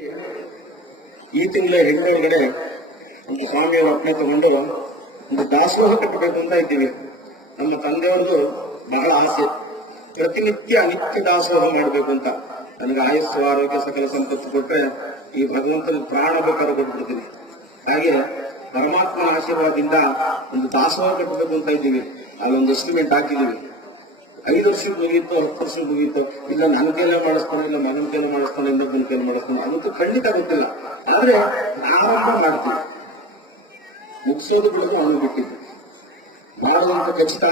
ಈ ತಿಂಗಳ ಹೆಣ್ಣೊಳಗಡೆ ಒಂದು ಸ್ವಾಮಿಯವರ ಅಪ್ಪಣೆ ತಗೊಂಡು ಒಂದು ದಾಸೋಹ ಕಟ್ಟಬೇಕು ಅಂತ ಇದ್ದೀವಿ. ನಮ್ಮ ತಂದೆಯವ್ರದ್ದು ಬಹಳ ಆಸೆ. ಪ್ರತಿನಿತ್ಯ ನಿತ್ಯ ದಾಸೋಹ ಮಾಡಬೇಕು ಅಂತ. ನನಗೆ ಆಯುಸ್ಸು, ಆರೋಗ್ಯ ಸಕಲ ಸಂಪತ್ತು ಕೊಟ್ರೆ ಈ ಭಗವಂತನ ಪ್ರಾಣ ಬೇಕಾದ್ರೆ ಕೊಟ್ಬಿಡ್ತೀನಿ. ಹಾಗೆ ಪರಮಾತ್ಮನ ಆಶೀರ್ವಾದದಿಂದ ಒಂದು ದಾಸೋಹ ಕಟ್ಟಬೇಕು ಅಂತ ಇದ್ದೀವಿ. ಅಲ್ಲೊಂದು ಎಸ್ಟಿಮೇಟ್ ಹಾಕಿದ್ದೀವಿ. ಐದು ವರ್ಷದ ಮುಗೀತು, ಹತ್ತು ವರ್ಷ ಮುಗೀತು, ಇಲ್ಲ ನನ್ನ ಕೈಲ ಮಾಡಿಸ್ತಾನೆ ಇಲ್ಲ ಮಗನ ಕೈಲ ಮಾಡಿಸ್ತಾನೆ ಇನ್ನೊಬ್ಬನ ಕೈಲಿ ಮಾಡಿಸ್ತಾನೆ ಅದಂತೂ ಖಂಡಿತ ಗೊತ್ತಿಲ್ಲ. ಆದ್ರೆ ಪ್ರಾರಂಭ ಮಾಡ್ತೀವಿ. ಮುಗಿಸೋದು ಬಿಡೋದು ಅವನು ಬಿಟ್ಟಿದ್ದು. ಮಾಡೋದಂತ ಖಚಿತ.